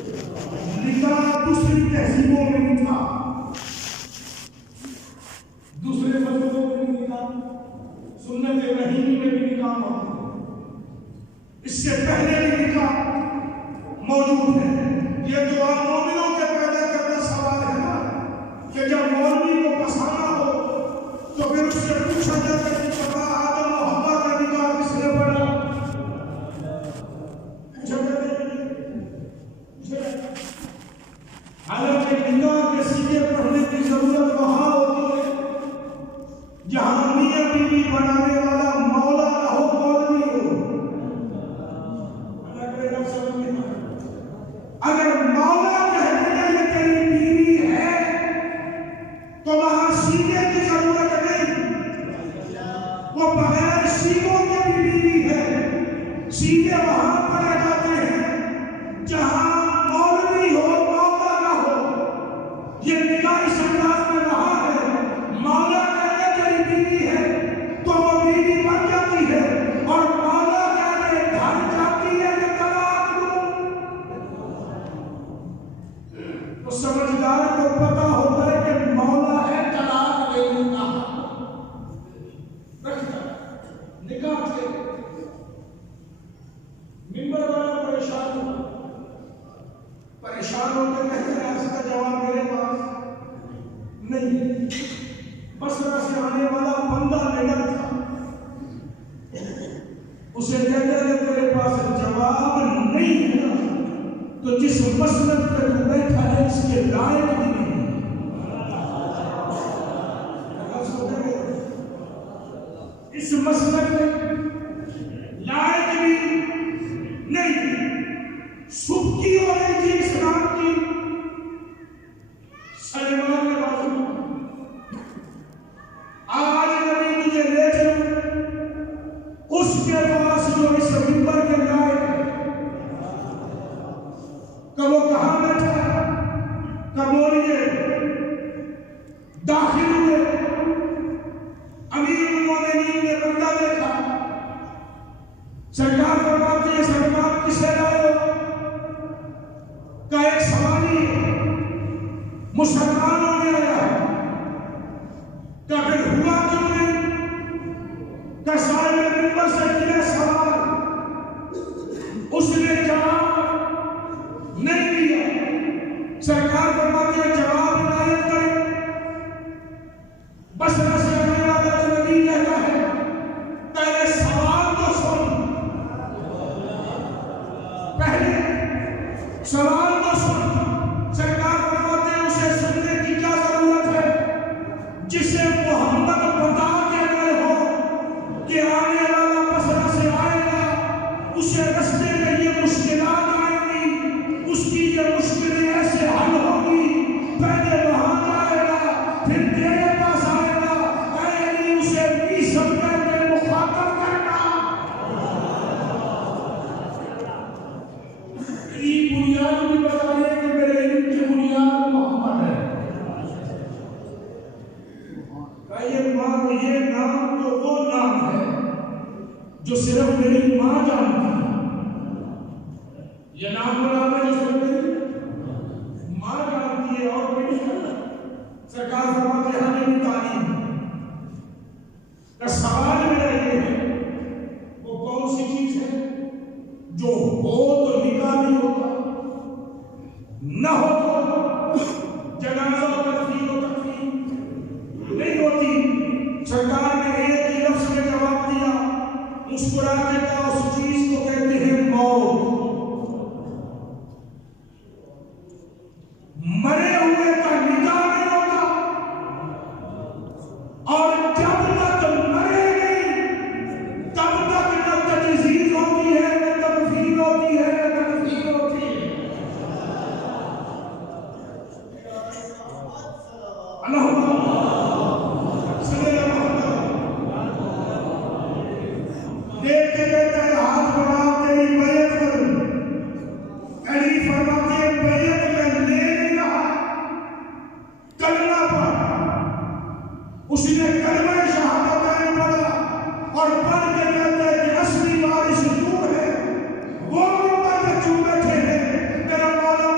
نکاح دوسری تہذیبوں میں نکاح، دوسرے مذہبوں میں بھی نکاح، سنت رحیمی میں بھی نکاح موجود ہے، اس سے پہلے بھی نکاح موجود ہے۔ یہ دعا مومنوں کے پیدا کرنا سوال ہے نا، کہ جب مولوی کو پسانا ہو تو پھر اس سے پوچھا جاتا ہے کہ پتا آدم و حوا کا نکاح کس نے پڑھا؟ حالانکہ نکاح کے سیدھے پڑھنے کی ضرورت وہاں ہوتی ہے جہاں میاں بیوی بنانے والا مولا نہ ہو، مولوی ہو۔ اگر مولا کہتے ہیں کہ تیری بیوی ہے تو وہاں سینے کی ضرورت نہیں، وہ بغیر سینوں کے بھی بیوی ہے۔ سینے وہاں پڑے جاتے ہیں جہاں مولوی ہو، مولا نہ ہو۔ یہ نکاح اس انداز میں وہاں ہے، مولا کہتے تیری بیوی ہے تو وہ بیوی بن جاتی ہے، اور مولا کہتے گھر جاتی ہے کہ طلاق دو۔ تو سمجھدار کو پتا ہوتا ہے کہ مولا ہے طلاق دینے کا رکھتا نکاح سے۔ ممبر والا پریشان ہوا، پریشان ہو کے کہتے ہیں اس کا جواب میرے پاس نہیں۔ بصرہ سے آنے والا بندہ لیڈر تھا، اسے کہتے ہیں کہ تیرے پاس جواب نہیں ہے تو جس مسلک پہ تو بیٹھا ہے اس کے لائق بھی نہیں ہے۔ اس مسلک پہ لائق بھی نہیں۔ سبکی ہو رہی تھی اسلام کی، سلمان نے بازو آج نبی مجھے لے چلو اس کے پاس جو اس ممبر کے لائق ہے، کہ وہ کہاں بیٹھا، کموریے داخل ہوئے، امیر المومنین نے بندہ دیکھا، سرکار فرماتے ہیں سلمان کسے لائے ہو؟ کا ایک سوالی مسلمانوں میں آیا ہے، کہ پھر ہوا کیوں نہیں؟ کہ صاحب ممبر سے کیا سوال، اس نے جواب نہیں دیا۔ سرکار فرماتے ہیں جواب عنایت کریں۔ بصرہ سے آنے والا نبی کہتا ہے پہلے سوال تو سن، پہلے سوال تو سن۔ سرکار فرماتے ہیں اسے سننے کی کیا ضرورت ہے؟ جسے محمد بتا کے گئے ہو کہ آنے والا بصرہ سے آئے گا، اسے رستے میں یہ مشکلات آئیں گی، اس کی یہ مشکلیں ایسے حل ہوگی، پہلے وہاں جائے گا پھر تیرے پاس آئے گا، اے علی اسے 20 روپے میں مخاطب کرنا۔ یہ بنیاد بھی بتائیے کہ میرے علم کی بنیاد محمد ہے۔ یہ نام تو وہ نام ہے جو صرف میری ماں جانتی ہے۔ یہ نام مولانا جو صرف میری ماں جانتی ہے اور کوئی نہیں۔ سرکار فرماتے ہیں ہمیں تعلیم کا سوال میرا یہ ہے، وہ کون سی چیز ہے جو ہو تو نکاح نہیں ہوتا، نہ ہو تو جنازہ و تدفین و تکفین نہیں ہوتی۔ سرکار نے ایک ہی لفظ میں جواب دیا، مسکرا کے کہا اس چیز کو کہتے ہیں موت۔ مرے ہوئے کا نکاح نہیں ہوتا، اور جب تک مرے نہیں تب تک نہ تجزیہ ہوتی ہے، نہ تدفین ہوتی ہے، نہ تدفین ہوتی ہے۔ دیکھ کے کہتا ہے ہاتھ بڑھا تیری بیعت کروں، علی فرماتے ہیں بیعت میں لے نہیں رہا، کلمہ پڑھ۔ اس نے کلمہ شہادتین پڑھا اور پڑھ کے کہتا ہے کہ اصلی وارث تو ہے، وہ ممبر میں کیوں بیٹھے ہیں؟ میرا مولا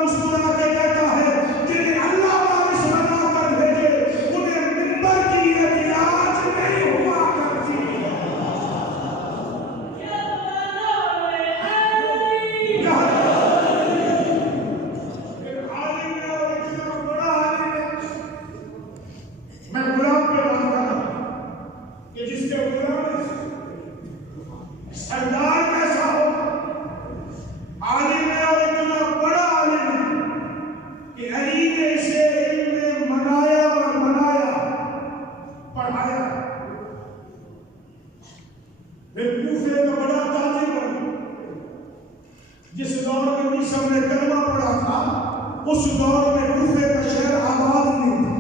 اس دور میں کوفے کا شہر آباد نہیں تھا،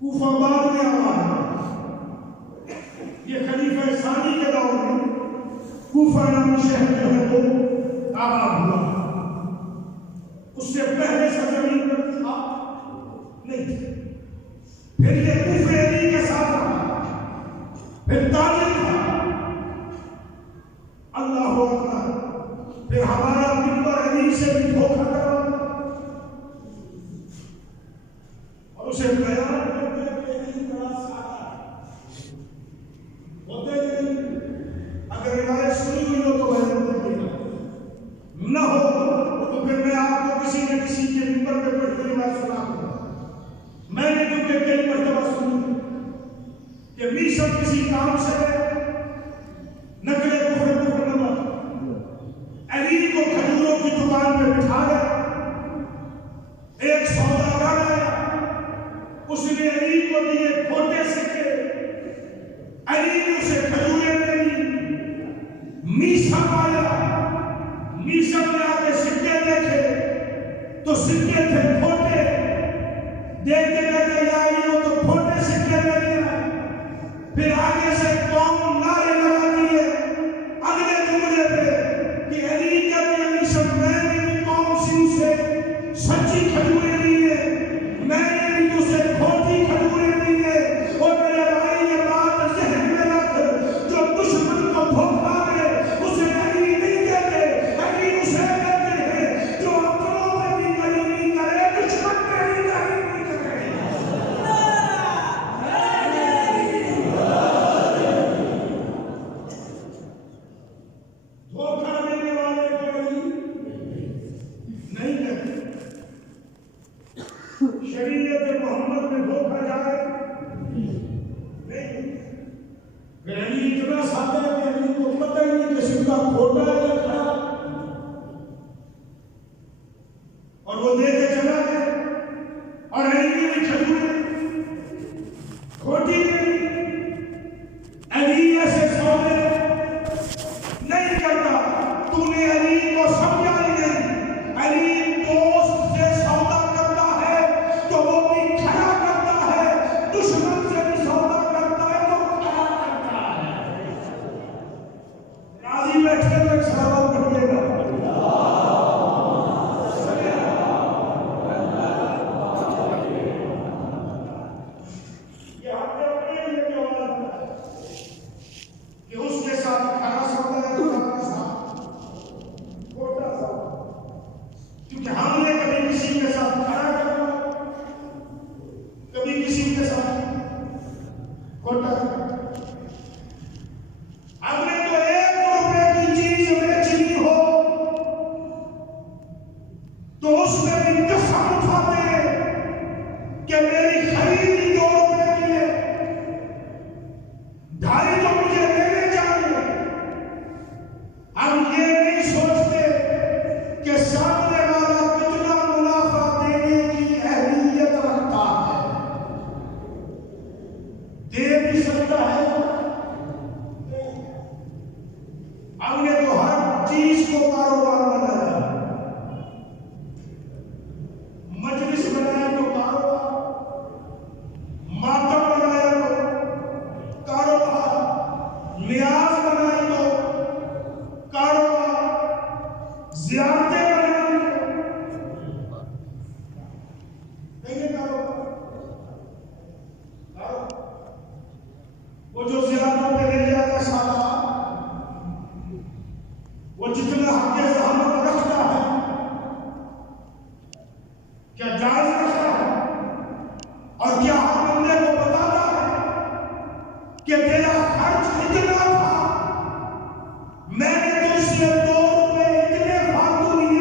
کوفہ بعد میں آباد ہے۔ یہ خلیفہ ثانی کے دور میں کوفہ نامی شہر جو ہے وہ آباد ہوا، اس سے پہلے سرزمین پر تھا نہیں تھا۔ پھر یہ کوفہ علی کے ساتھ رہا، پھر تاجر تھا، اللہ اکبر، پھر ہمارا منبر علی سے بھی دھوکہ کرا اور اسے بیان کرتے کہ علی بڑا سادہ ہے، ہوتے نہیں، اگر روایت سنی ہوئی ہو تو بیان کرتے نہ ہو تو پھر میں آپ کو کسی نہ کسی کے منبر پہ پڑھ کے روایت سنا دوں گا۔ میں نے کیونکہ کئی مرتبہ سنی کہ میسر کسی کام سے نقل کفر نمبر علی کو کھجوروں کی دکان پہ بٹھا گیا، ایک سوداگر آیا، اس نے علی کو دیے کھوٹے سکے، علی نے اسے کھجوریں دے دی، میسر آیا، میسر نے آگے سکے دیکھے تو سکے تھے کھوٹے، دیکھتے دیکھتے یا علی ہو تو کھوٹے سکے لے لیا، پھر آگے سے قوم نعرے لگا دیے اگلے جملے پہ کہ علی کہتے ہیں میسر میں نے بھی قوم سے سچی کھجوریں دی ہیں، میں نے بھی اسے کھوٹی کھجوریں دی ہیں، اور میرے بھائی یہ بات ذہن میں رکھ، جو دشمن کو دھوکہ دے اسے علی نہیں کہتے، علی اسے کہتے ہیں جو اپنوں میں بھی کہیں نہیں کرے دشمن میں بھی کہیں نہیں کرے۔ دھوکہ دینے والے کو علی نہیں کہتے۔ شریعت محمد میں دھوکہ جائے نہیں، پھر علی اتنا سادہ ہے کہ علی کو پتہ ہی نہیں کہ سکہ کھوٹا ہے یا کھڑا، اور وہ دے کے چلا گیا، اور علی نے کھجوریں کھوٹی نہیں، علی ایسے سودے نہیں کرتا، تو نے علی کو سمجھا ہی نہیں، علی دوست سے سودا کرتا ہے تو وہ بھی کھڑا کرتا ہے، دشمن سے بھی سودا کرتا ہے تو کھڑا کرتا ہے۔ راضی بیٹھے تو ایک سلام پڑھیے گا۔ یہ ہم نے اپنے لیے کیوں بنا ہے کہ اس کے ساتھ کھڑا سودا ہے تو ہمارے ساتھ کھوٹا سودا، کیونکہ ہم نے کبھی کسی کے ساتھ کھڑا کرنا، کبھی کسی کے ساتھ کھوٹا کرنا۔ ہم نے تو 1 روپے کی چیز بیچنی ہو تو اس میں بھی قسم اٹھاتے ہیں کہ میری خریدی 2 روپے کی ہے، 2.5 تو مجھے لینے چاہیے۔ ہم یہ نہیں سوچتے کہ سامنے والا کتنا منافع دینے کی اہلیت رکھتا ہے، دے بھی سکتا ہے۔ ہم نے تو ہر چیز کو کاروبار بنایا، مجلس بنایا تو کاروبار، ماتم بنایا تو کاروبار، نیاز بنائی تو کاروبار، زیارتیں بنائی تو نہیں کاروبار۔ وہ جو زیارتوں پہ لے جاتا سالہ، وہ جتنا حق زحمت رکھتا ہے کیا جائز رکھتا ہے، اور کیا ہر بندے کو بتاتا ہے کہ تیرا خرچ اتنا تھا، میں نے تجھ سے 2 روپے اتنے فالتو لیے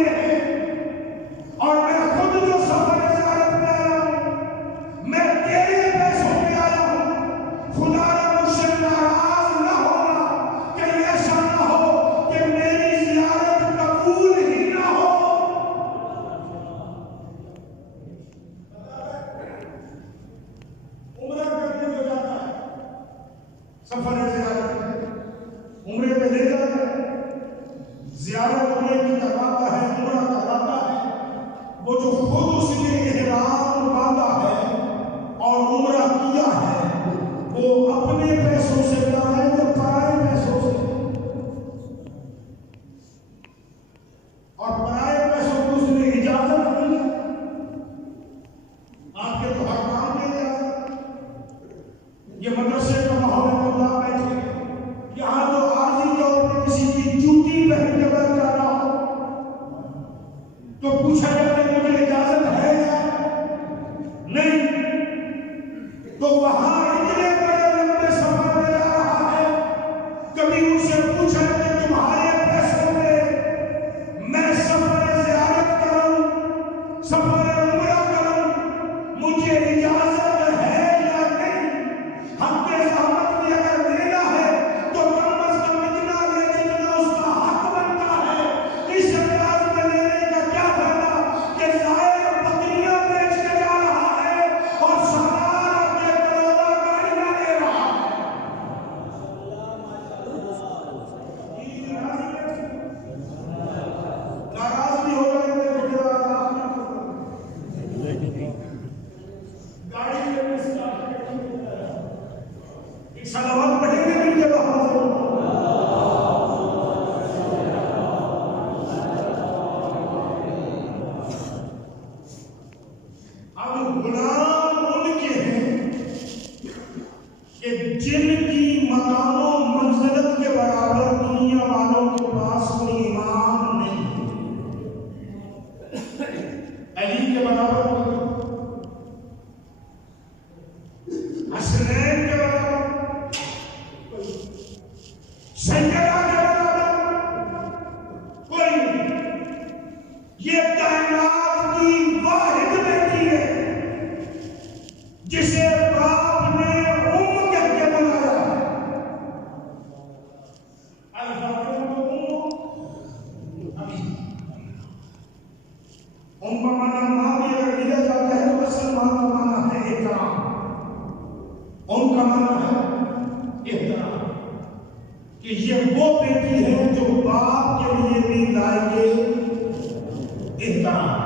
کے برابر کوئی حسنین کے برابر سیدہ کے برابر کوئی یہ کائنات کی واحد بیٹی ہے جسے باپ نے کہہ کے بنایا ہے. کا معنی ماں بھی اگر لیا جاتا ہے تو اصل ماں کا معنی ہے احترام. کا معنی ہے احترام کہ یہ وہ بیٹی ہے جو باپ کے لیے بھی لائق احترام.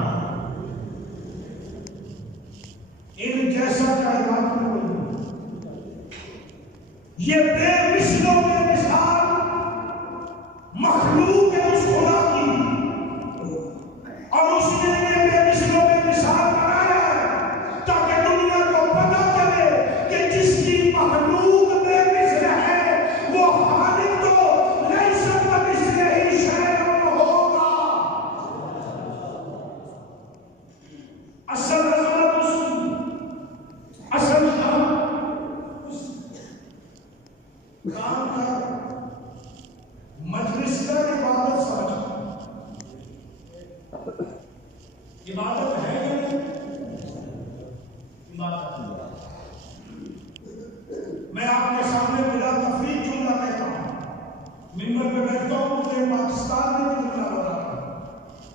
ان جیسا کائنات میں کوئی نہیں. یہ بے مثلوں میں مثال مخلوق ہے اس خدا کی اور اس نے یہ بے مثلوں میں مثال بنایا ہے تاکہ دنیا کو پتہ چلے کہ جس کی مخلوق بے مثل ہے وہ خالق تو لیس کمثلہ شیء ہوگا. اصل کام کا مجلس کا عبادت سمجھ. عبادت ہے یا نہیں؟ عبادت. میں آپ کے سامنے بلا تفریق جملہ کہتا ہوں, ممبر پہ بیٹھتا ہوں تو پاکستان میں بھی جملہ ہوتا ہے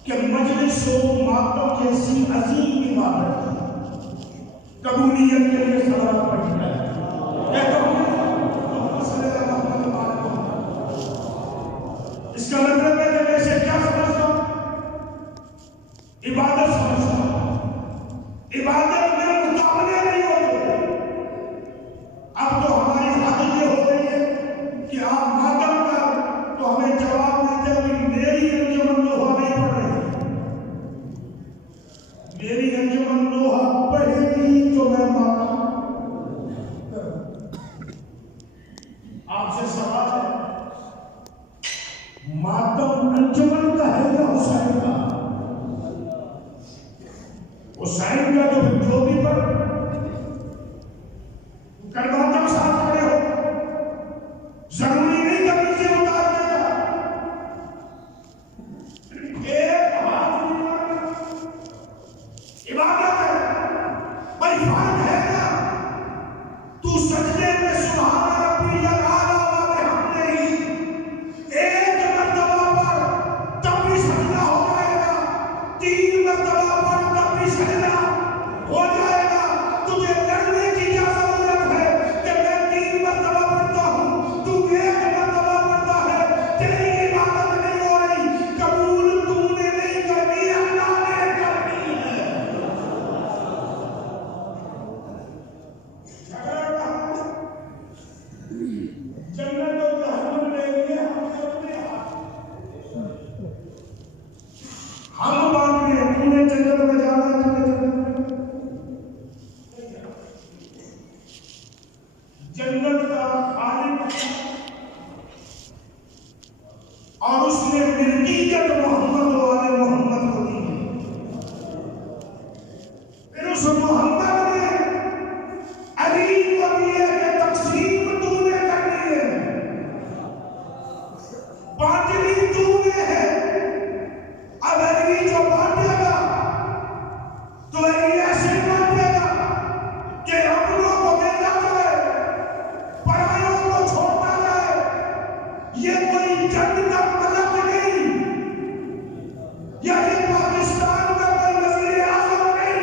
کہ مجلس و ماتم جیسی عظیم عبادت ہے قبولیت کے لیے سوال پڑھنا ہے. کہتا ہوں اس کا مطلب ہے کہ میں اسے کیا سمجھتا ہوں؟ عبادت سمجھتا ہوں. عبادت میں مقابلے نہیں ہوتے. اب تو ہماری حد یہ ہو گئی ہے کہ آپ ماتم کا تو ہمیں جواب دیتے کہ میری انجمن لوہا نہیں پڑھ رہی, میری انجمن لوہا پڑھے گی تو میں ماتم. آپ سے سوال ہے ماتم انجمن کا ہے یا حسین کا؟ حسین کا تو جو بھی پر کل ماتم ساتھ کھڑے ہو, ضروری نہیں کبھی سے اتارنے کا. ایک ہاتھ عبادت ہے بھائی, فرق ہے نا. تو سجدے میں سبحان ربی الاعلیٰ ایک مرتبہ پر تب بھی سجدہ ہو جائے گا, 3 مرتبہ پر تب بھی سجدہ ہو جائے گا. تجھے لڑنے کی کیا ضرورت ہے کہ میں 3 مرتبہ پڑھتا ہوں, تو 1 مرتبہ پڑھتا ہے. تیری عبادت نہیں ہو رہی, قبول تو نے نہیں کرنی, اللہ نے کرنی ہے. جنت و جہنم لے لیے ہم بانٹ رہے ہیں. تو نے جنت میں جانا ہے, جنت کا خالق اور اس نے ملکیت محمد والے محمد کو دی ہے. پھر اس محمد نے علی کو دیے کہ تقسیم تو نے کرنی ہے, بانٹنی تو نے ہے. اب علی جو بانٹے گا تو علی ایسے بانٹے گا کہ اپنوں کو دینا جائے, پرایوں کو چھوڑنا جائے. یہ کوئی جنگ کا ملک نہیں, یہ پاکستان کا کوئی وزیر اعظم نہیں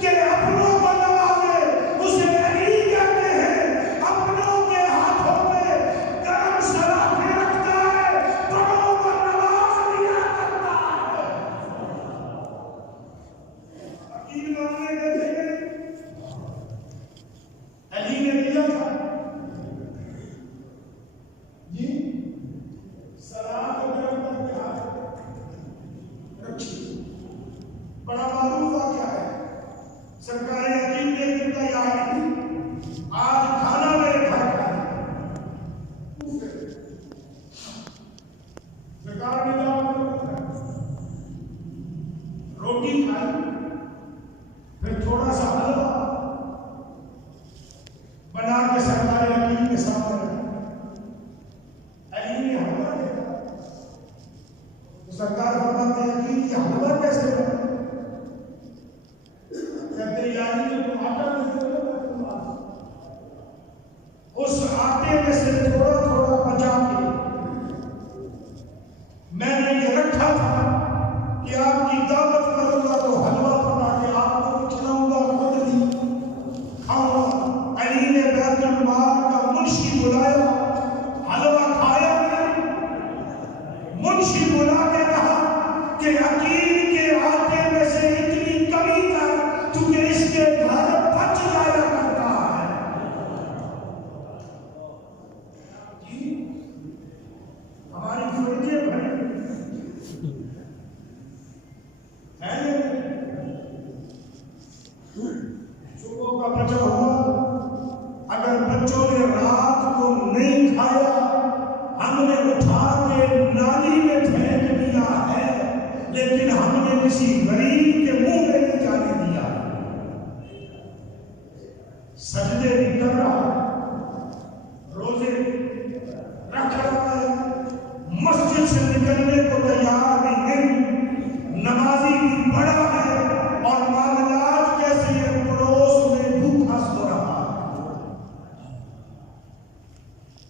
کہ اپنوں کو نوازے. اسے علی کہتے ہیں, اپنوں کے ہاتھوں میں گرم سلاخیں رکھتا ہے, بڑوں کو نواز دیا کرتا ہے. عقیل ماننے کے تھے علی نے دیا تھا جی, سلام کو گرم کر کے ہاتھ رکھی. بڑا معروف واقعہ ہے. سرکار عقیل نے کہتا یا علی آج کھانا میرے گھر کا ہے. سرکار نے جواب روٹی کھائی, میری یادی کو آٹا دیتے ہو، اس آٹے میں سے تھوڑا تھوڑا بچا کے میں نے یہ رکھا تھا کہ آپ کی دعوت کروں گا تو حلوہ پکا کے آپ کو کھلاؤں گا، خود نہیں کھاؤں گا۔ علی نے بیت المال کا منشی بلایا، حلوہ کھایا نہیں، منشی بلا کے کہا کہ عقیل کے آٹے میں سے اتنی کمی کر کیونکہ اس کے گھر بچ جایا کرتا ہے۔ ہماری فرقے بھائی ہے صبح کا بچا ہوا، اگر بچوں نے رات کو نہیں کھایا ہم نے اٹھا کے نالی میں پھینک دیا ہے، لیکن ہم نے کسی غریب کے منہ میں نہیں جانے دیا۔ سجدے بھی کر رہا ہے، روزے رکھ رہا ہے، مسجد سے نکلنے کو تیار بھی نہیں، نمازی بھی بڑا ہے اور معاملات کیسے یہ پڑوس میں بھوکا سو رہا ہے۔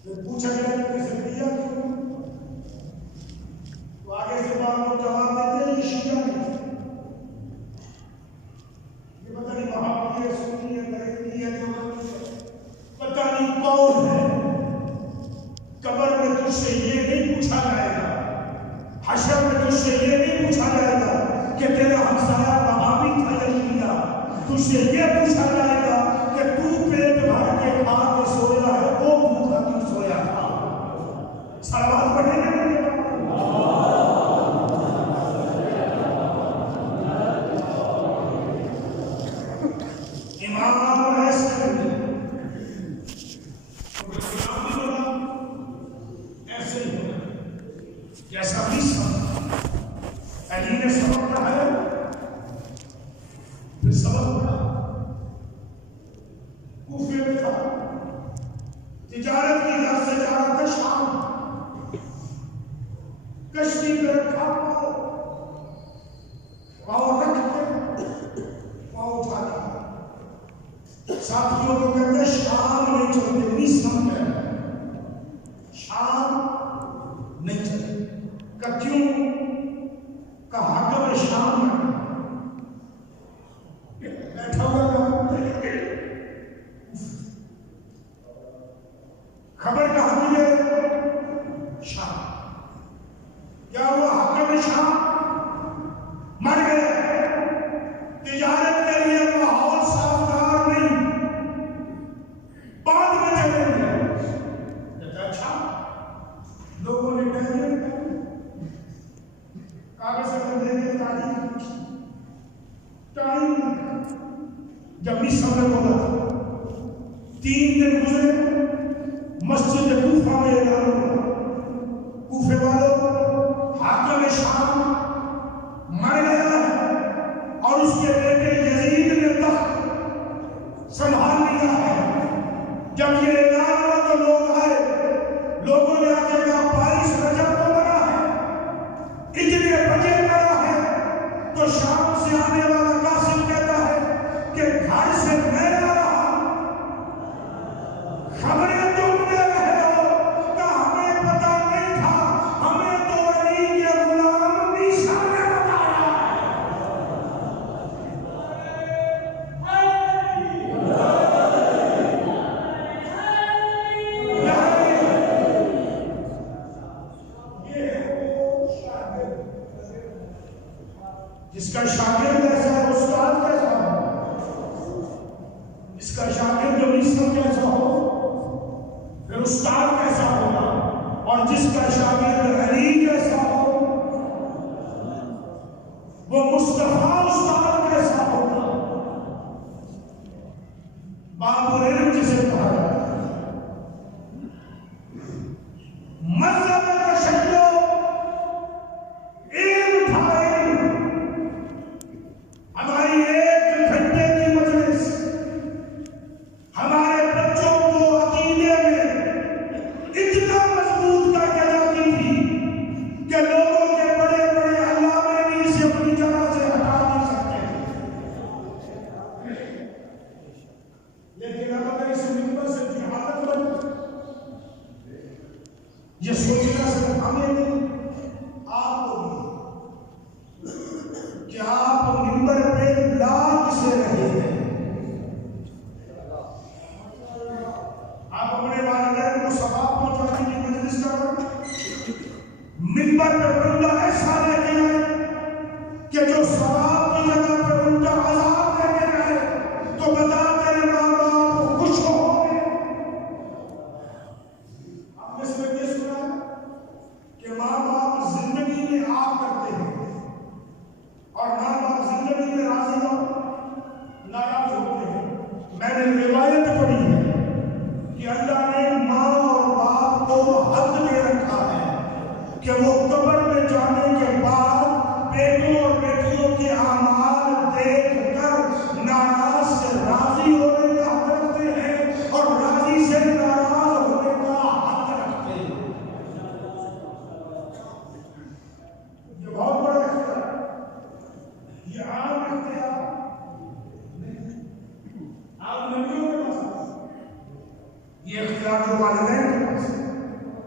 پھر پوچھا گیا کہ کیسے دیا کیوں؟ تو آگے سے بات کو جواب دیتے ہیں یہ شیعہ ہے، یہ پتہ نہیں وہابی ہے، سنی ہے، بریلوی ہے، پتہ نہیں کون ہے۔ قبر میں تجھ سے یہ نہیں پوچھا جائے گا، حشر میں تجھ سے یہ نہیں پوچھا جائے گا کہ تیرا ہمسایہ وہابی تھا یا شیعہ، تجھ سے یہ پوچھا جائے گا کہ تو پیٹ بھر کے کھا کے سویا ہے، وہ بھوکا کیوں سویا تھا؟ صلوات پڑھیں گے۔ امام ایسے ایسے ہی جیسا بھی سبق علی نے سبق پڑھایا، پھر سبق پڑھا، کوفے میں تھا، تجارت کی غرض سے جا رہا تھا شام، کشتی پہ رکھا پاؤں رکھ کے پاؤں اٹھا دیا، ساتھیوں کو کہتے ہیں شام نہیں چلتے، نہیں سمجھ شام نہیں چلتے کہ کیوں؟ کہ حاکم شام بیٹھا ہوا خبر کہاں ملی ہے؟ شام۔ کیا ہوا؟ حاکم شام مر گئے، تجارت کے لیے ماحول سازگار نہیں، بعد میں چلیں گے۔ اچھا لوگوں نے کہہ کاغذ سے دے کے ٹائم جب بھی سمے ہوگا 3 دن گزرے، مسجد کوفہ میں اعلان ہوا، کوفے والوں حاکم شام مر گیا ہے اور اس کے بیٹے یزید نے تخت سنبھال لیا ہے۔ جب یہ اعلان ہوا تو لوگ آئے، لوگوں نے آ کے کہا 22 رجب کو مرا ہے، اتنے بجے مرا ہے، تو شام سے آنے والا قاسم کہتا ہے کہ گھر سے میں آ رہا، خبریں تم دے رہے ہو کہ ہمیں پتا نہیں تھا، ہمیں تو علی کے غلام نیشا نے بتایا۔ جس کا شاگرد ایسا ہے استاد کیسا ہو، اس کا شاگرد جو نصف کیسا ہو پھر استاد کیسا ہوگا، اور جس کا شاگرد علی کیسا ہو وہ مصطفیٰ استاد کیسا ہوگا۔ باب العلم جسے کہا جاتا ہے، مذہب تشیع علم تھا، ہماری 1 گھنٹے کی مجلس ہمارے بچوں کو عقیدے میں اتنا مضبوط کر کے جاتی تھی کہ لوگوں کے بڑے بڑے علامے بھی اسے اپنی جگہ سے ہٹا نہیں سکتے تھے۔ کہ آپ منبر پہ لاکھ سے رہے ہیں. آپ اپنے والدین کو ثواب پہنچانے کی مجلس کر رہے ہیں. منبر پہ بندہ ایسا لے کے آئے کہ جو ثواب کی جگہ پہ الٹا عذاب لے کے آئے تو بتا تیرے ماں باپ خوش ہو گئے. آپ نے اس میں یہ سنا کہ ماں باپ زندگی میں آپ کرتے ہیں اور ماں باپ زندگی میں راضی ہو ناراض ہوتے ہیں. میں نے روایت پڑھی ہے کہ اللہ نے ماں اور باپ کو حد میں رکھا ہے کہ وہ قبر میں جانے کے بعد بیٹوں اور بیٹیوں کے اعمال دیکھ کر ناراض سے راضی ہونے کا حق رکھتے ہیں اور راضی سے ناراض ہونے کا حق رکھتے ہیں. یہ بہت بڑا اختیار ہے. یہ عام اختیار آپ نبیوں کے پاس. یہ اختیار جو والدین کے پاس ہے.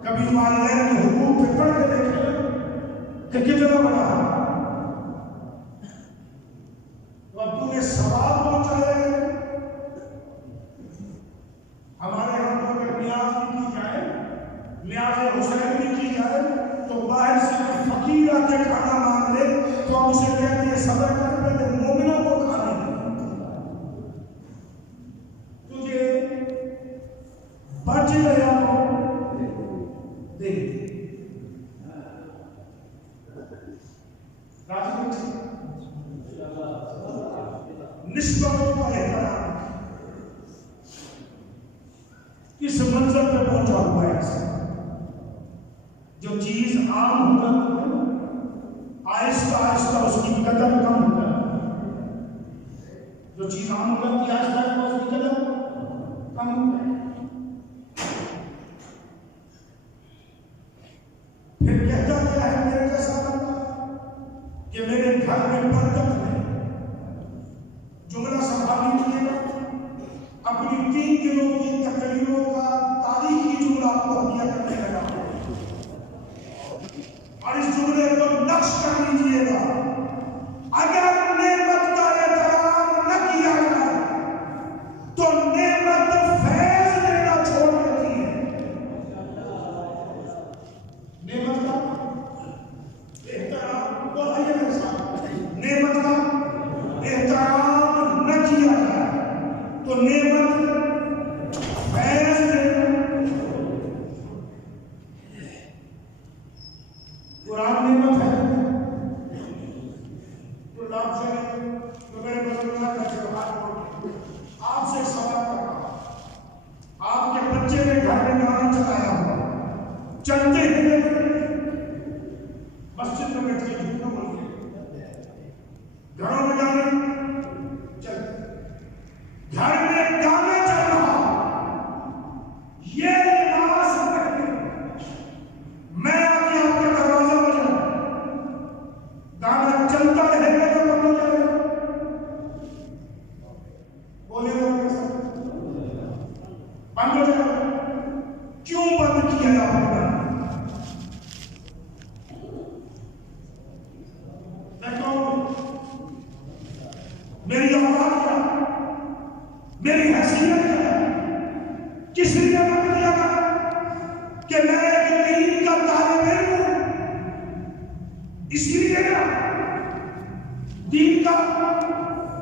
کبھی والدین کے حقوق پہ پڑھ کے دیکھیں کہ کتنا بڑا ہے. اب تو نے ثواب پہنچایا ہے. ہمارے یہاں پر اگر نیاز بھی کی جائے, نیاز حسین بھی کی جائے تو باہر سے کوئی فقیر آ کے کھانا مانگ لے تو ہم اسے کہتے ہیں صبر کر, پہلے مومنوں کو کھانے دے. تجھے بچ گیا تو دے. نسبتوں کا احترام کس منظر پہ پہنچا ہوا ہے. جو چیز عام ہو جاتی ہے آہستہ آہستہ اس کی قدر کم ہو جاتی ہے. جو چیز عام ہو جاتی ہے آہستہ آہستہ اس کی قدر کم ہو جاتی ہے. پھر کہتا کیا ہے میرے جیسا بندہ کہ میرے گھر میں برکت ہے. جملہ سنبھال لیجیے گا. اپنی 3 دنوں کی تقریروں کا تاریخی جملہ آپ کو ہدیہ کرنے لگا اور اس جملے کو نقش کر لیجیے گا. اگر نعمت کا احترام نہ کیا جائے تو نعمت فیض دینا چھوڑ دیتی ہے. نعمت کا احترام کو ہے میرے ساتھ. نعمت کا احترام نہ کیا جائے تو نعمت فیض دینا. قرآن نعمت ہے. تو میرے بزرگان کا جواب آپ سے سوال کر رہا ہوں. آپ کے بچے نے گھر میں گانا چلایا ہوا, چلتے ہیں مسجد میں بیٹھ کے جھوٹ نہ بولتے, گھروں میں جانے چل, گھر میں گانا چل رہا, یہ لباس پہنے میں آ کے آپ کے دروازے پر جاؤں, گانا چلتا رہے گا تو بند ہو جائے گا. بولے گا کیسا بند ہو جائے گا. کیوں بند کیا ہے آپ نے؟ میری اوقات کیا, میری حیثیت کیا, کس لیے بند کیا کہ میں ایک دین کا طالب علم ہوں, اس لیے نا دین کا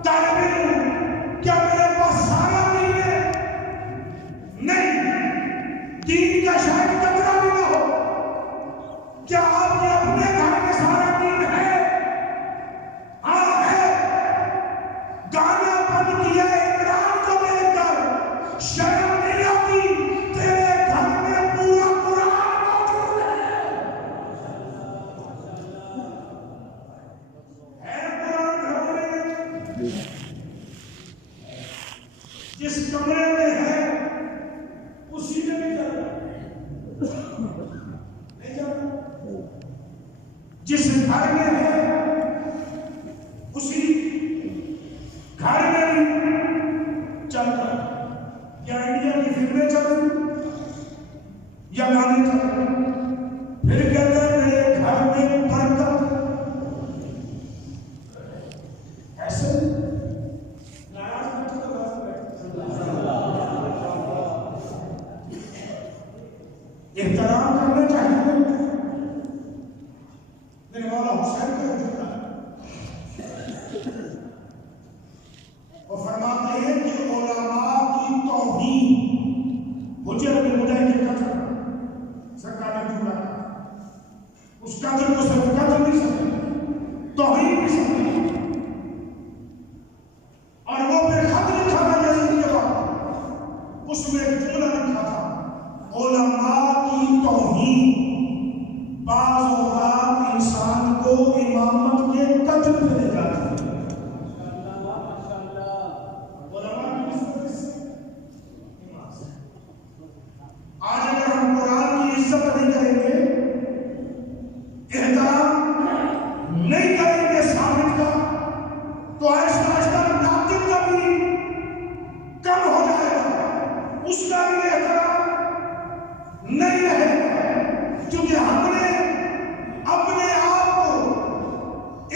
طالب علم ہوں. کیا میرے پاس سارا دین ہے؟ نہیں. دین کا شاید قطرہ بھی نہ ہو. کیا آپ کے اپنے گھر میں سارا دین ہے؟ ہاں ہے. گانا بند کیا عمران کو دیکھ کر شرم نہیں آتی؟ تیرے گھر میں پورا قرآن موجود ہے قرآن گھر میں. جس کمرے میں ہے اسی میں بھی جانا نہیں جانا. جس گھر میں ہے اسی گھر میں بھی چل رہا. یا انڈیا کی فلمیں چل رہی یا گانے چل رہے. پھر کہتے ہیں میرے گھر میں برکت.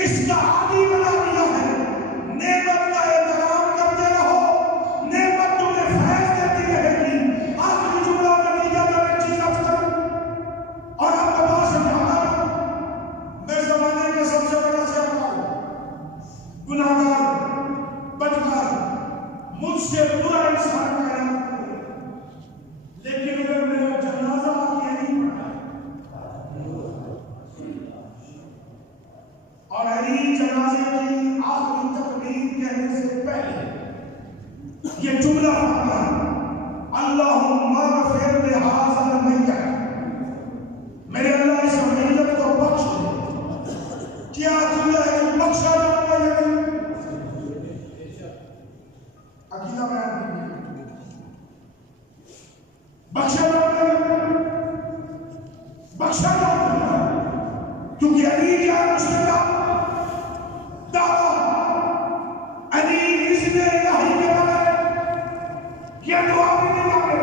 اس کا عادی بنا دیا ہے. نعمت کا احترام کرتے رہو، نعمت تمہیں فیض دیتی رہے گی. آخری جملہ نتیجہ میں ایک چیز اب کروں اور اب عباس سے کہا میں زمانے کا سب سے بڑا سیاح ہوں، گناہگار، بدکار، مجھ سے برا انسان کائنات میں، لیکن اگر میرا جنازہ یہ نہیں پڑھا اور علی جنازے کی آخری تکبیر کہنے سے پہلے یہ جملہ پڑھا اللہم اغفر لہذا المیت، میرے اللہ اس میت کو بخش دے. کیا جملہ ہے کہ بخشا جاؤں گا یا نہیں؟ عقیدہ بیان بخشا جاؤں گا، بخشا جاؤں گا، کیونکہ علی کیا مشکلہ دعویٰ علی اذن الہی کے بغیر کیا دعا بھی نہیں مانگے.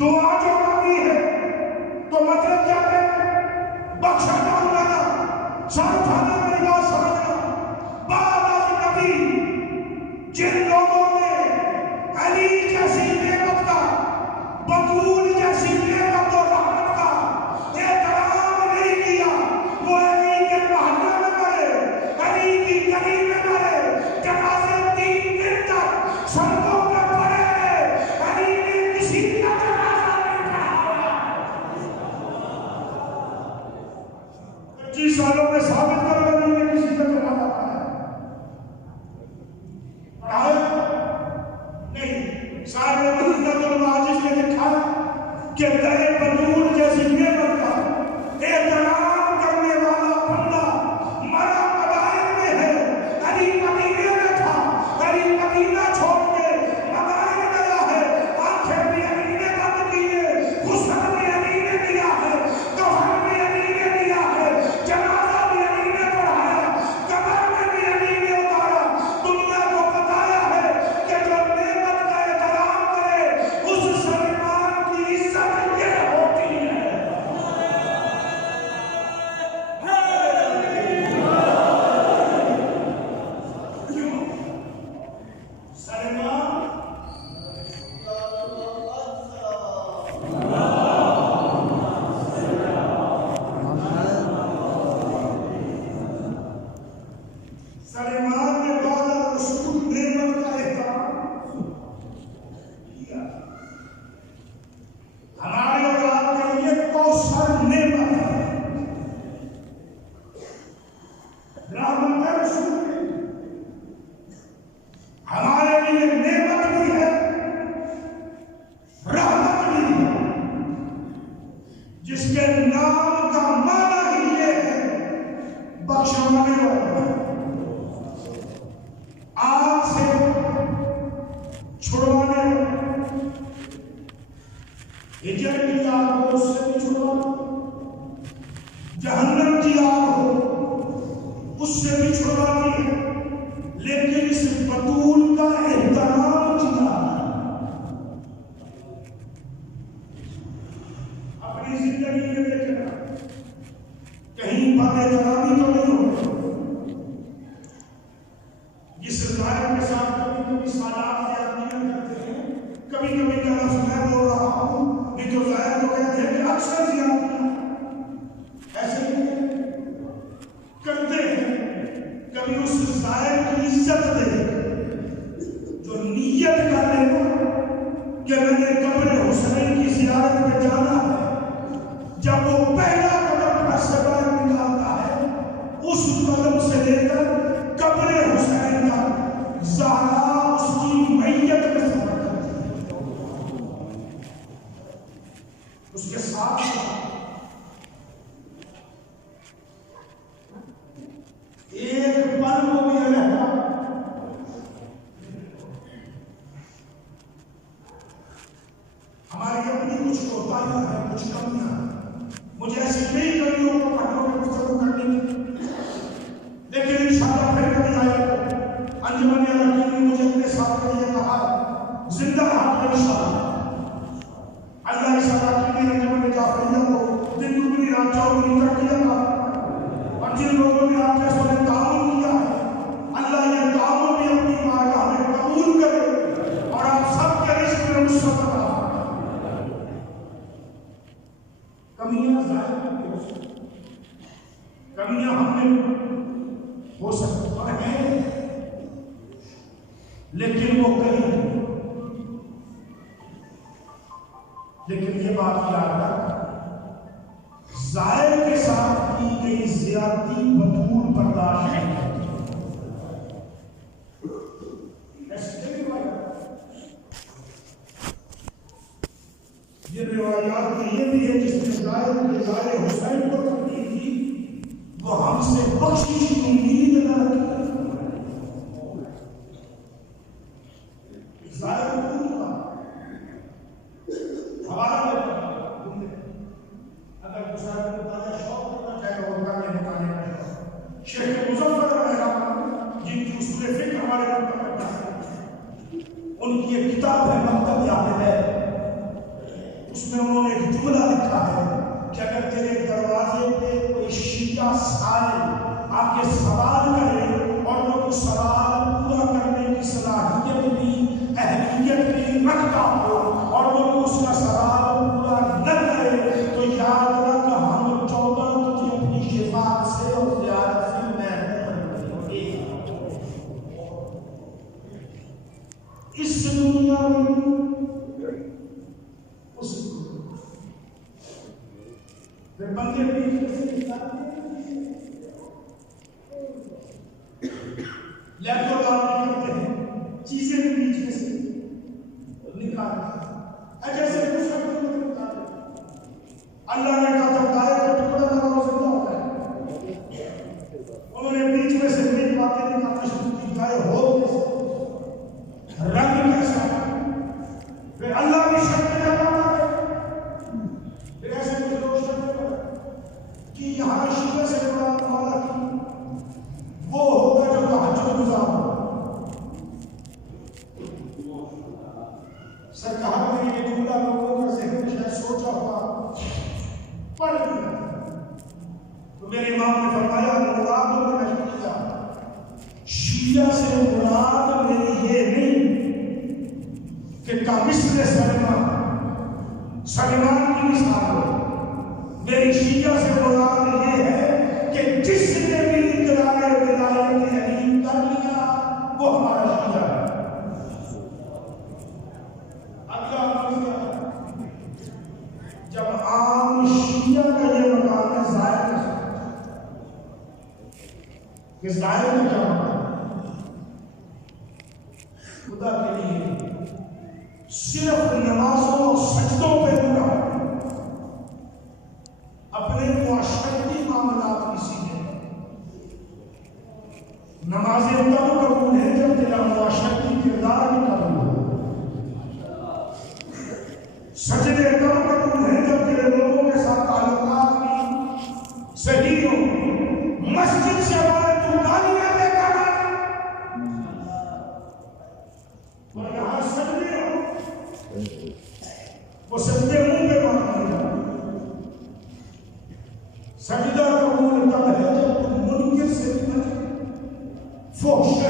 دعا جو مانگی ہے تو مطلب کیا ہے؟ بخشا جاؤں گا. ساتھ آنے میری بات سمجھنا، بعد از نبی جن لوگوں نے علی جیسی نعمت کا، بطول جیسی نعمت اور رحمت کا احترام نہیں کیا، وہ علی کے محلے میں مرے، علی کی گلی میں مرے، جنازے 3 دن تک سڑکوں پہ پڑے رہے، علی نے کسی کا جنازہ نہیں پڑھایا. 25 سالوں میں ثابت کر علی نے کسی کا جنازہ پڑھایا نہیں. صاحب مدینہ المعاجز نے لکھا کہ در بطول جیسی نعمت کا احترام کرنے والا بندہ مرا مدائن میں ہے. علی مدینے میں تھا، علی مدینہ چھوڑ کے مدائن گیا ہے. آنکھیں بھی علی نے بند کی ہے، غسل بھی علی نے دیا ہے، کفن بھی علی نے دیا ہے، جنازہ بھی علی نے پڑھایا، قبر میں بھی علی نے اتارا. دنیا کو بتایا ہے کہ جو نعمت کا احترام کرے اس سلمان کی عزت یہ ہوتی ہے. کیوں؟ سلمان سلمان نے بعد رسول نعمت کا احترام کیا. ہمارے اور آپ کے لیے کوثر نعمت ہے، رحمت ہے رسول کی. ہمارے لیے نعمت بھی ہے، رحمت بھی ہے، جس کے نام کا معنی ہی یہ ہے بخشوانے والا، آگ سے چھڑوانے والا. ہجر کی آگ ہو اس سے بھی چھڑوانا، جہنم کی آگ ہو اس سے بھی چھڑوانی ہے، لیکن اس بطول کا احترام کیا. اپنی زندگی میں دیکھنا کہیں بد احترامی تو نہیں ہو. جس ظاہر کے ساتھ کبھی کبھی سالات زیادتیاں کرتے ہیں، کبھی کبھی کا لفظ میں بول رہا ہوں، نہیں تو ظاہر کو کہتے ہیں کہ اکثر زیادتیاں ایسے ہی کرتے ہیں. کبھی اس ظاہر کی عزت دے جو نیت کر لے کہ میں نے قبر حسین کی زیارت میں جانا ہے، جب وہ پہلا قدم سے باہر نکالتا ہے اس قدم سے لے کر قبر حسین کا زہرا اس کی میت میں سفر کرتی ہے. اس کے ساتھ ایک پل کو بھی رہتا. ہماری اپنی کچھ کوتاہیاں ہیں، کچھ کمیاں ہیں، ہو سکتا ہے لیکن وہ کہیں، لیکن یہ بات یاد رکھ، زائر کے ساتھ کی گئی زیادتی بطول برداشت نہیں کرتی۔ یہ روایات میں یہ بھی ہے جس نے زائر حسین کو تکلیف دی وہ ہم سے بخشش کی امید نہ رکھی۔ زائر ہمارا اگر گزار کو بتایا شوق ہونا چاہے وہ کرنے بتانے کا شوق، شیخ مظفر رحمہ جن کی اصول فکر ہمارے منتخب ہے، ان کی ایک کتاب ہے مکتب یاد ہے، اس میں انہوں نے ایک جملہ لکھا ہے کہ اگر تیرے دروازے پہ کوئی شیعہ سائل آ کے سوال کرے اور وہ تو سوال پورا کرنے کی صلاحیت بھی اہلیت بھی رکھتا ہو اور وہ تو اس کا سوال پورا نہ کرے تو یاد رکھ ہم 14 تجھے اپنی شفاعت سے اور زیارت سے محروم کریں گے۔ اس دنیا میں بندے بیچ میں سے لیپٹاپ آپ کرتے ہیں، چیزیں بھی بیچ میں سے نکالتے، جیسے اللہ نے کہا جب گائے کا ٹکڑا لگا زندہ ہوتا ہے، انہوں نے بیچ میں سے نئی باتیں نکالنا شروع کی، گائے ہو کیسے، رنگ کیسا، پھر اللہ بھی شک میں لگا پھر ایسے کچھ لوگ شک کہ یہاں شیعہ سے مراد والا کی وہ ہوگا جو تہجد گزار ہو۔ سرکار نے یہ جملہ لوگوں کا ذہن میں شاید سوچا ہوا پڑھ دیا تو میرے امام نے فرمایا مراد شیعہ سے مراد میری یہ نہیں کہ کامثل سلمان کی مثال ہو، میری شیعہ سے مراد یہ ہے کہ جس نے بھی اقرار ولایت علی کر لیا وہ ہمارا شیعہ ہے۔ جب عام شیعہ کا یہ مقام ہے ظاہر کہ ظاہر میں کیا مقام خدا کے لیے صرف نمازوں اور سجدوں پہ پورا اپنے معاشرتی معاملات کسی ہیں، نمازیں تب قبول ہیں جب تیرا معاشرتی کردار بھی قبول ہو، سجدے تب قبول ہیں جب تیرے لوگوں کے ساتھ تعلقات بھی صحیح ہو۔ مسجد سے ہمارے تو گالیاں دے کر اور یہاں سجدے ہو، وہ سجدے منہ پہ مانتے ہیں۔ سجدہ قبول تب ہے جب تم منکر سے بچے، فحش سے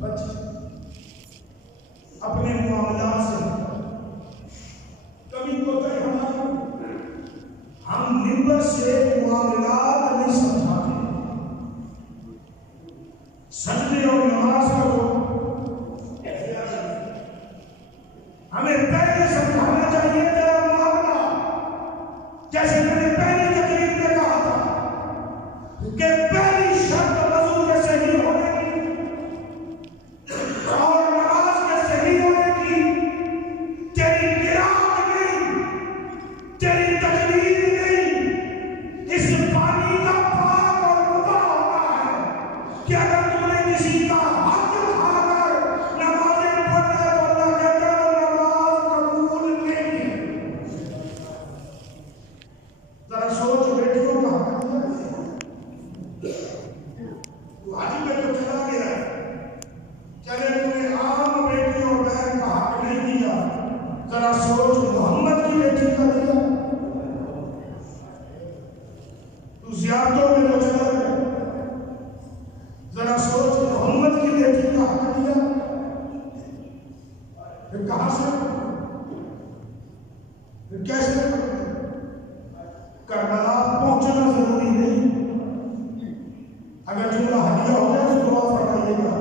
بچے، اپنے معاملات سے کبھی کو کہیں ہم منبر سے معاملات نہیں سمجھاتے، سجدے اور نماز کرو، ہمیں پہلے سمجھانا چاہیے تیرا معاملہ، جیسے میں نے پہلی تقریر میں کہا تھا کہ پہلی شرط وضو کے صحیح ہونے کی اور نماز کے صحیح ہونے کی تیری قرات نہیں، تیری تقریر نہیں، اس پانی کا پاک اور مباح ہونا ہے کہ اگر تم نے کسی کا حق اٹھا کر نمازیں پڑھنا تو اللہ کہتا ہے نماز قبول نہیں ہے۔ ذرا سوچ بیٹیوں کا حق تو حاجی میں جو چلا گیا چلے تمہیں عام بیٹی اور بہن کا حق نہیں دیا، ذرا سوچ محمد کی بیٹی کا دیا، تو زیارتوں میں جو چلا گیا ذرا سوچ محمد کی بیٹی کا حق دیا، پھر کہاں سے پھر کیسے کربلا پہنچنا ضروری نہیں، اگر جملہ ہدیہ ہو جائے تو دعا فرمائیے گا.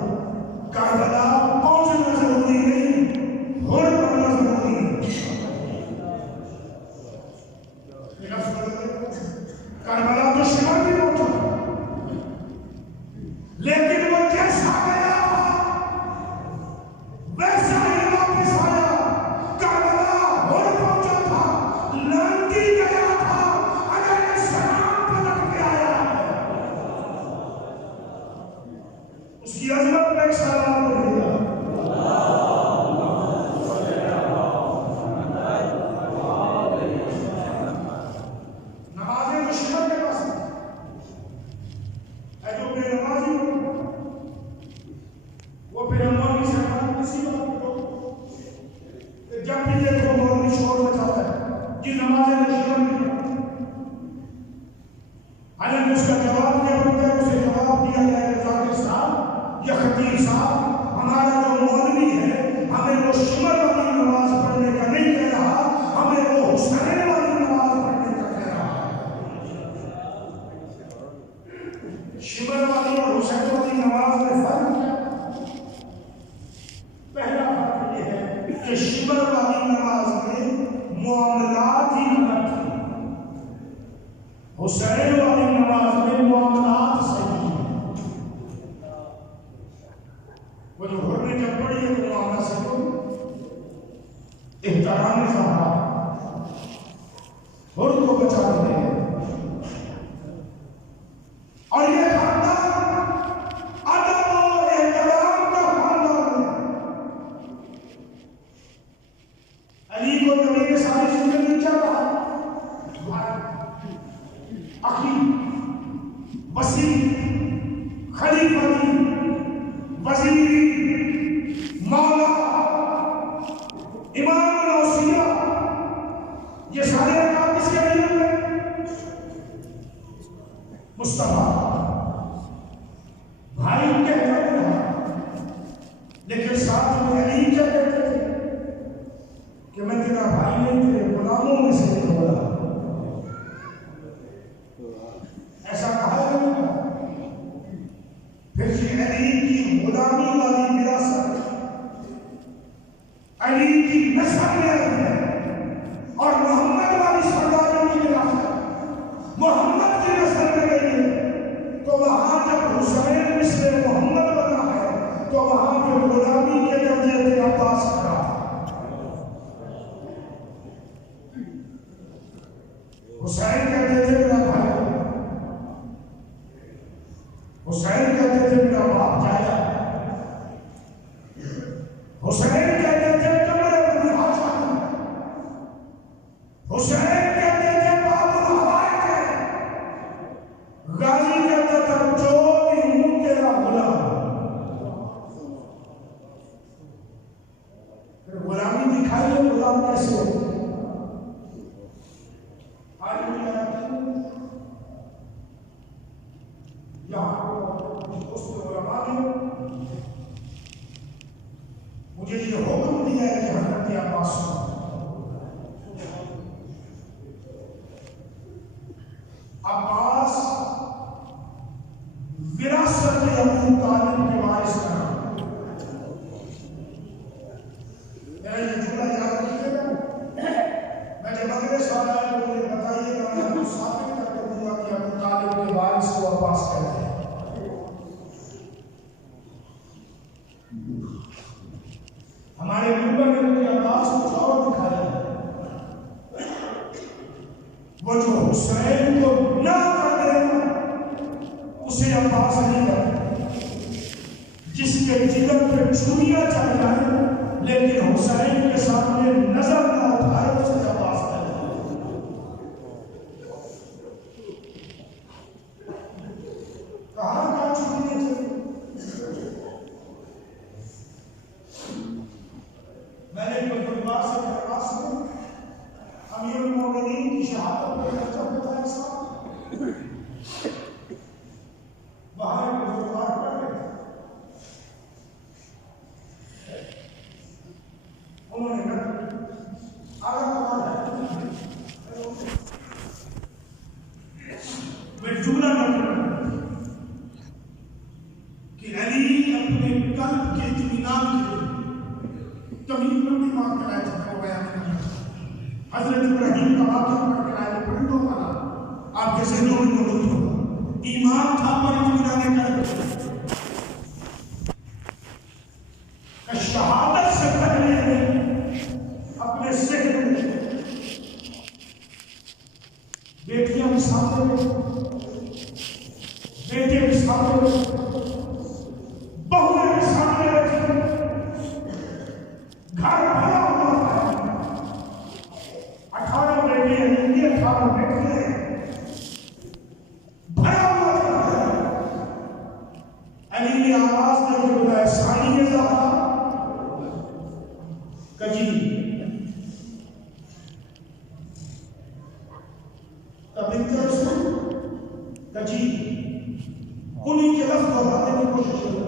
کربلا پہنچنا ضروری نہیں، ہر پڑھنا ضروری ہے. کربلا تو شمال بھی پہنچا، لیکن وہ جیسا گیا ویسا ہی واپس آیا. کربلا ہر پہنچا تھا، لانتی گیا تھا، اگر اسلام پلٹ کے آیا اس کی عظمت میں ایک سلام ہو گیا. نمازیں مشکل کے پاس ہے جو بے نمازی ہو وہ پھر مولوی سے بات کسی بات کو جب بھی دیکھو مولوی شور مچاتا ہے کہ نمازیں مشکل نہیں. حالانکہ اس کا جواب کیا بنتا ہے؟ اسے جواب دیا جائے کہ ذاکر صاحب یا خطیب صاحب، ہمارا جو مولوی ہے ہمیں وہ شمر والی نماز پڑھنے کا نہیں کہہ رہا، ہمیں وہ حسین والی نماز پڑھنے کا کہہ رہا ہے. شمر والی اور حسین والی نماز میں فرق کیا؟ پہلا فرق یہ ہے کہ شمر والی نماز میں معاملات ہی غلط تھے، حسین والی نماز میں معاملات صحیح ہیں. وہ جو گھر میں جب پڑھی ہے تو معاملہ سے تو احترام زہرا گھر کو بچا دے ہیں. اور یہ خاندان ادب و احترام کا خاندان ہے. علی کو نبی نے ساری زندگی کیا کہا؟ اخی، وسیع، خلیفتی، وزیری، مولا، امام الاوصیاء، یہ سارے کام کس کے لیے ہوئے؟ مصطفیٰ. بھائی کہتے رہا لیکن ساتھ میں علی کیا کہتے تھے کہ میں تیرا بھائی نہیں، تیرے غلاموں میں سے ایک ہوا. ایسا کہا ہے نا. پھر یہ علی کی غلامی والی وراثت علی کی نسل میں آئی ہے، اور محمد والی سرداری کی وراثت محمد کی نسل میں گئی ہے. تو وہاں جب حسین مثل محمد بنا ہے تو وہاں پہ غلامی کے درجے پہ عباس کھڑا. حسین کہتے تھے میرا بھائی، حسین کہتے تھے میرا باپ جایا، حسین کہتے تھے کمرے پر ہاتھ آنا، حسین کہتے تھے باب الحوائج ہے، غازی کہتا تھا جو بھی ہوں تیرا غلام. پھر غلامی دکھائیے غلام کیسے ہو. مجھے یہ حکم دیا ہے کہ حضرت عباس وراثت ابو طالب کے وارث کا نام. میں یہ جملہ یاد رکھیے گا. میں جب اگلے سال آیا تو مجھے بتائیے گا، میں آپ کو ثابت کر کے دوں گا کہ ابو طالب کے وارث کو عباس کہتے ہیں. ہمارے ممبر نے مجھے عباس کو اور دکھایا ہے. وہ جو حسین کو نہ کر دے گا اسے عباس نہیں کرتے. جس کے جگر پہ چوریاں چل جائیں لیکن حسین کے سامنے نظر نہ اٹھائے اسے عباس کرتے ہیں. کہاں چوریاں چلی؟ میں نے پروار سے درخواست کی امیر المومنین کی شہادت پر خرچہ بتایا صاحب وہاں ایک بزرگوار کر رہے تھے. انہوں نے میں جملہ نہ کروں. قلب کے اطمینان کے لیے طویل لمبی بات کرائے جب وہ بیان کرنا حضرت ابراہیم کا واقعہ پڑھ کر آئے پرندوں والا آپ کے ذہنوں میں موجود ہوگا ایمان تھا پر اطمینان قلب کہ شہادت سے پہلے اپنے ذہن میں بیٹیاں بھی سامنے میں بیٹے بھی سامنے میں بہویں بھی سامنے رکھی گھر بھرا ہوا ہے 18 بیٹے ہیں 18 بیٹے ہیں بھرا ہوا ہے علی نے آواز دے کے بلایا ثانی زہرا کجی تبکر سے کجی انہی کے لفظ بتانے کی کوشش کرو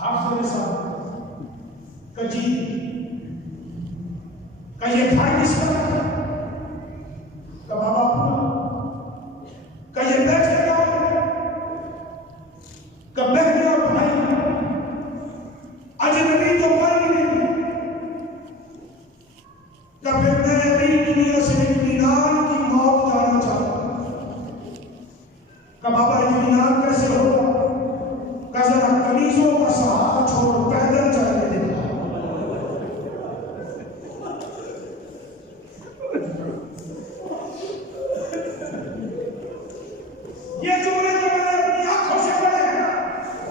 آپ سے ساتھ کجی کہ یہ بھائی کس کا کہ بابا پورا کہ یہ بیٹھے گا کہ بہنیا بھائی اجنبی تو کوئی نہیں کہ پھر میں اپنی دنیا سے اطمینان کی موت جانا چاہتا ہوں کہ بابا اطمینان کیسے ہوگا کہ ذرا کنیزوں کا سہارا چھوڑ پیدل چل کے دیکھا یہ جملے جو میں نے اپنی آنکھوں سے پڑھے ہیں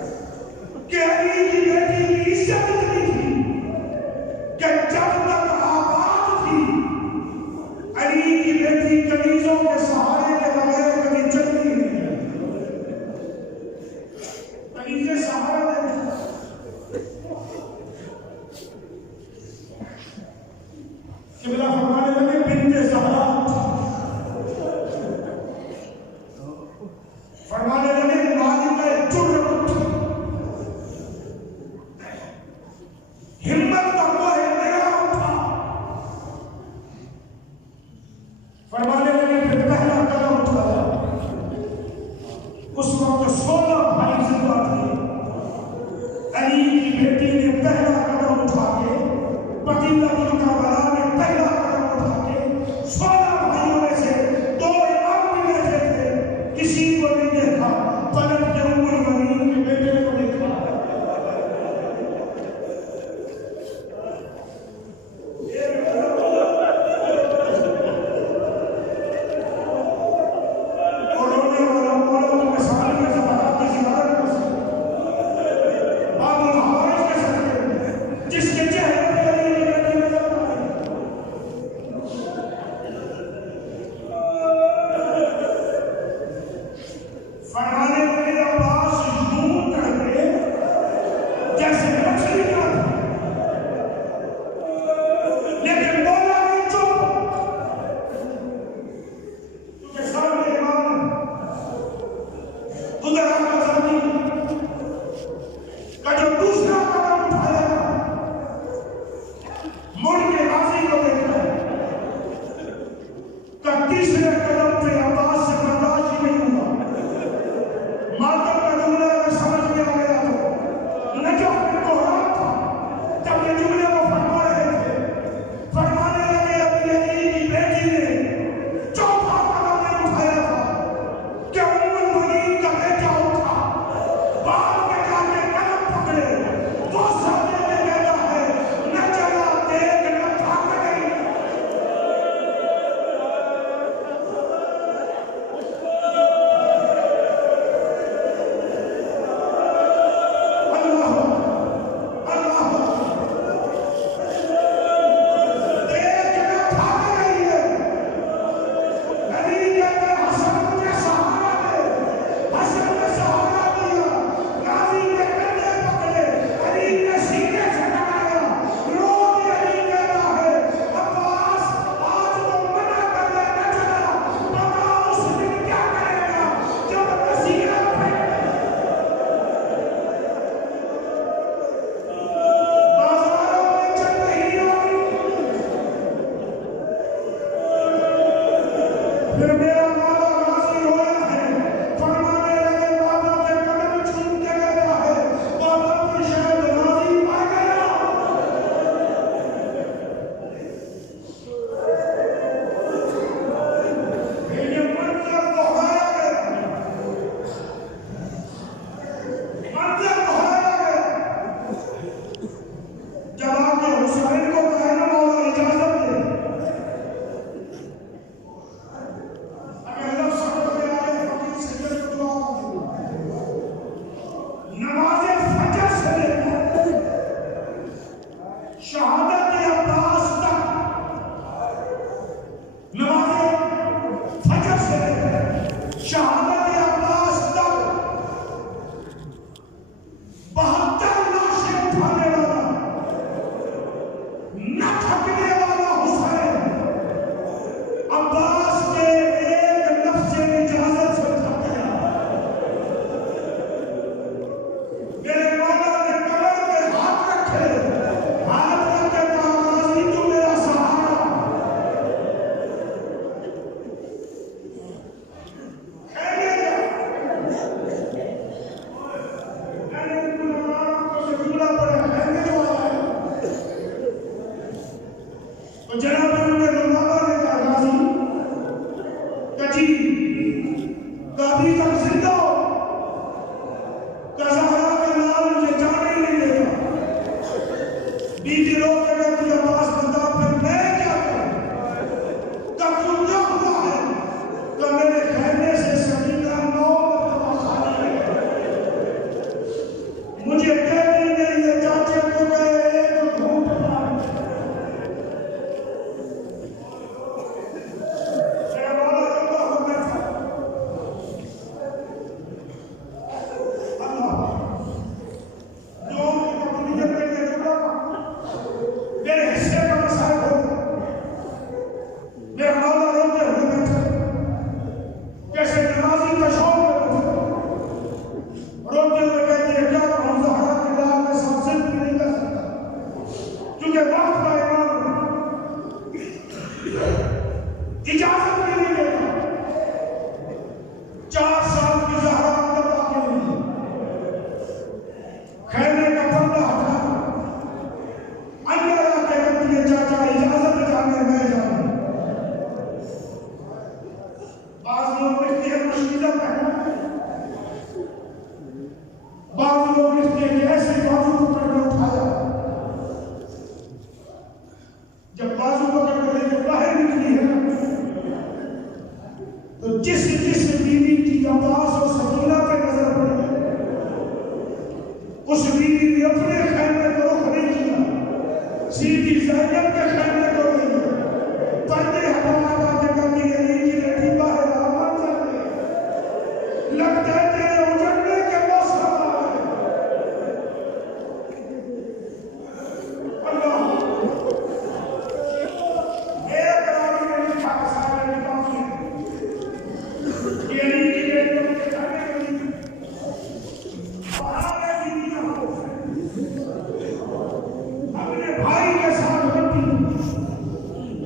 اپنے بھائی کے ساتھ بٹی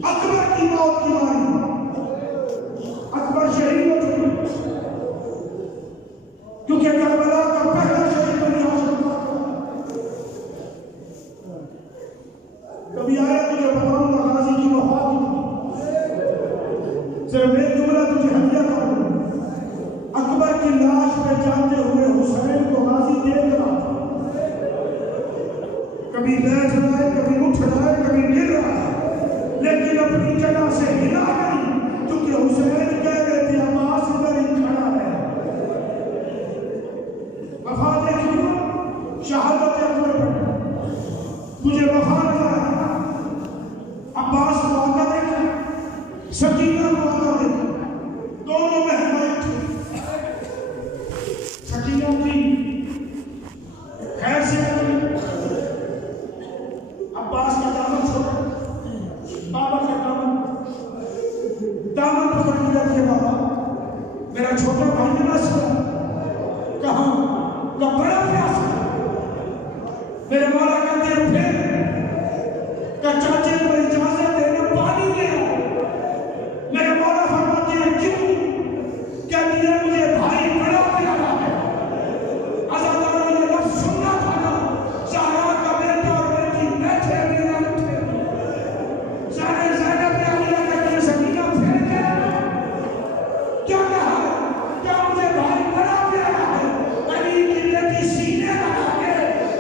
اکبر کی موت کی باری، اکبر شہید ہو چکے کیونکہ کربلا کا پہلا شہید بنی ہاشم تھا۔ کبھی آیا تجھے بتاؤں گا غازی کی وفات کی، صرف ایک جملہ تجھے ہدیہ کر دوں، اکبر کی لاش پہ جاتے ہوئے حسین کو غازی دیکھ رہا تھا، کبھی بیٹھ رہا ہے، کبھی اٹھ رہا ہے، کبھی گر رہا ہے، لیکن اپنی جگہ سے ہلا نہیں، کیونکہ حسین کہہ رہے تھے عباس ادھر ہی کھڑا ہے۔ وفا دیکھیے، شہادت اکبر پر تجھے وفا نظر آیا، عباس کو آتا دیکھا، سکینہ کو آتا دیکھا، دونوں میں حمایت تھی۔ سکینہ تھی خیر سے عباس کا دامن چھوڑا، بابا کا دامن پکڑ لیا کہ بابا میرا چھوٹا بھائی نہ سنا، کہاں کا بڑا پیاس ہے، میرے مولا کہتے ہیں پھر کہ چاچے کو اجازت دینا پانی لے آؤ، میرے مولا فرماتے ہیں کیوں؟ کہتی ہے مجھے بھائی بڑا پیارا ہے، عزاداروں نے لفظ سننا تھا نا، زہرا کا بیٹا اور بیٹی بیٹھے بھی نہ اٹھے، سارے زینب نے علیہ کہتے ہیں سکینہ پھر کیا کہا؟ کیا مجھے بھائی بڑا پیارا ہے؟ علی کی بیٹی سینے لگا کے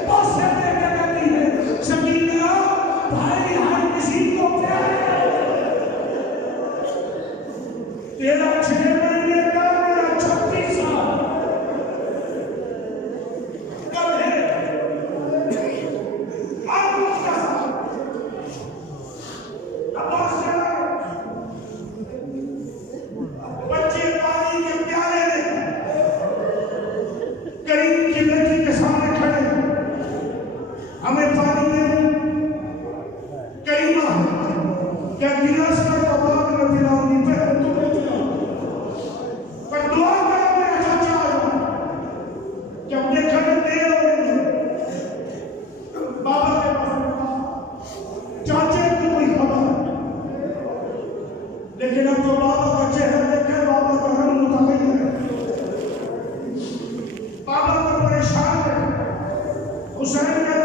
بوسے دے کے کہتی ہے سکینہ بھائی ہر کسی کو پیارا ہے، تیرا 6 مہینے کا میرا 36 سال کب ہے؟ آپ اس کا ساتھ عباس سے بچے پانی کے پیالے لے کریم کی بیٹی کے سامنے کھڑے، ہمیں پانی دے دیں، کریمہ کیا گلاس کا بعد میں پلاؤں گی، پہلے تمہیں پلاؤں پر دعا کرو میرا چاچا آ جاؤ، جب دیکھا کہ دیر ہو گئی ہے بابا کے پاس چاچے کی کوئی خبر، لیکن اب جو بابا کا چہرہ دیکھے بابا کا رنگ متغیر ہے، بابا کو پریشان ہے، حسین کا